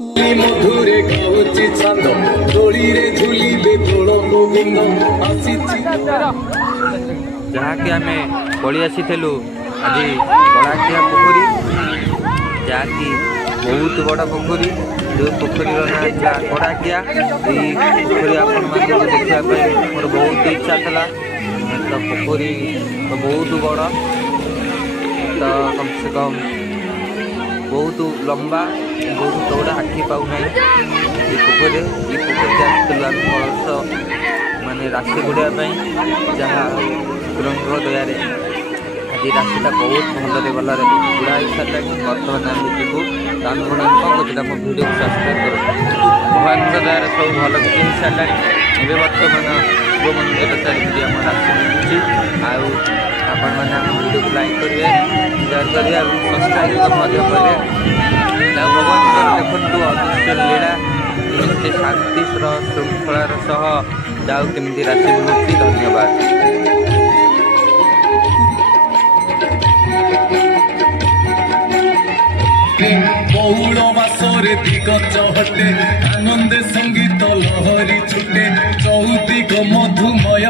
मधुरे गाउची छंद दोली रे झुलिबे दोल गोविंद आसीछि जहाँकि आम पड़ी आसी आज कड़ाकिया पोखरी जहाँकि बहुत बड़ पोखरी जो पोखरी ना कड़ाकिया पोखरी आपण देखापी मोर बहुत इच्छा था तो पोखरी तो बहुत बड़ तो कम से कम बहुत लंबा बहुत चौड़ा आखि पाऊना ये पोखरी वर्ष माने राशि बुड़ापी जहाँ ठाकुर दयारे आज राशिटा बहुत भलरे भलरे बुढ़ा हो सारे बर्तमान आम जीवु आम कौन कौन मो भिडियो सब्सक्राइब करूँ भगवान दयार सब भल किसी हो सारे एवं बर्तमान शिव मंदिर चारिपटे आम राशि मिलूँ आपण मैंने भिडियो को लाइक करेंगे शेयर करेंगे और सब्सक्राइब करेंगे भगवान देखु अदृश्य लीला एमती शांति श्रृंखलार सह जाऊ केमी राशि मिलूँ। धन्यवाद। बहुल बासरे दिगज हटे आनंद संगीत लहरी छुटे चौदिग मधुमय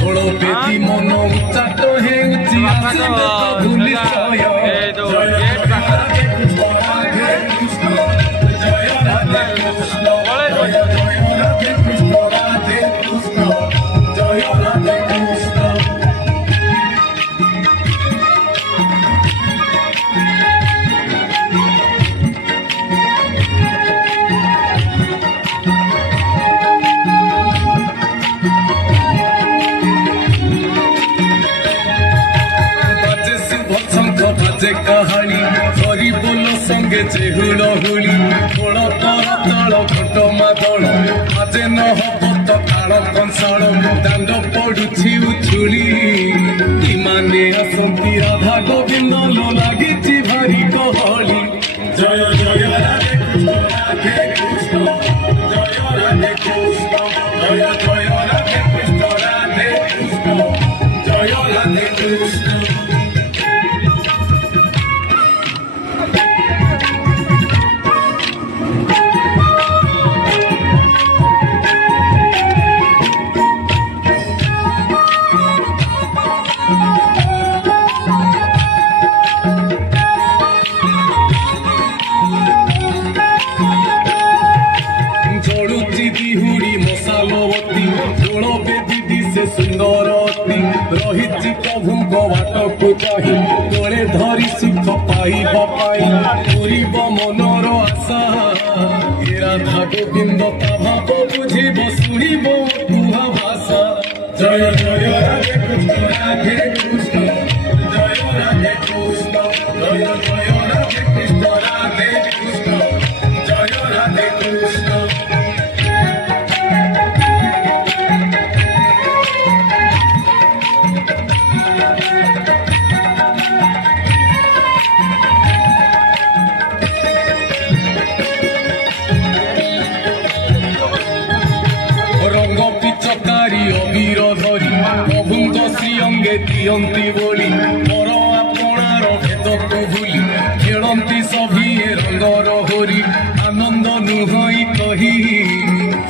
फल बेदी मन उच्चाट हेउछि भूली कहानी हरी बोल संगे जेहुल हुली थोड़ तर तल घट मादल आज न हब तो काल कंसाल दांड पड़ुछि उछुली इमाने आसंती राधा गोविंद लगी भारी कहली जय जय राधे कृष्ण जय राधे कृष्ण जय जय राधे कृष्ण राधे कृष्ण जय राधे कृष्ण। सुंदरती रही प्रभु बाट को चाही तोरे धरी सुख पाइब पूरीब मनर आशा राधा गोविंद ता भाव बुझीब शुणिब तुहा भाषा जय जय राधे कृष्ण राधे कृष्ण जय राधे कृष्ण जय जय राधे कृष्ण राधे कृष्ण जय राधे कृष्ण। अबीर धरी प्रभु श्री अंगे दियंती बोली पर आपणार भेद को भूली खेलती सभी रंगर होरी आनंद नुहई कही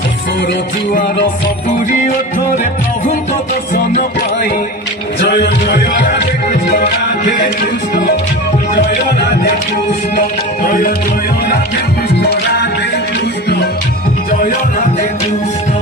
हसर जुआर सपुरी ओठरे प्रभु दर्शन पाई जय जय राधे कृष्ण राधे कृष्ण जय राधे कृष्ण जय जय राधे कृष्ण राधे कृष्ण जय राधे कृष्ण।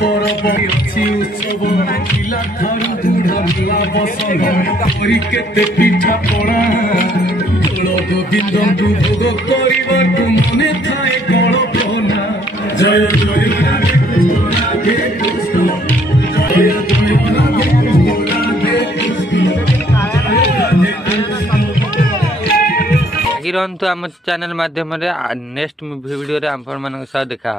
परब अच्छी उत्सव पिला ठारू बुढ़ा नुआ बसन करी केते पिठा पड़ा तोल गोविंद को भोग करने मने थाए कल पना जय जय राधे कृष्ण राधे कृष्ण जय जय राधे कृष्ण राधे कृष्ण राधे कृष्ण। आम चैनल माध्यम नेक्स्ट वीडियो आम देखा।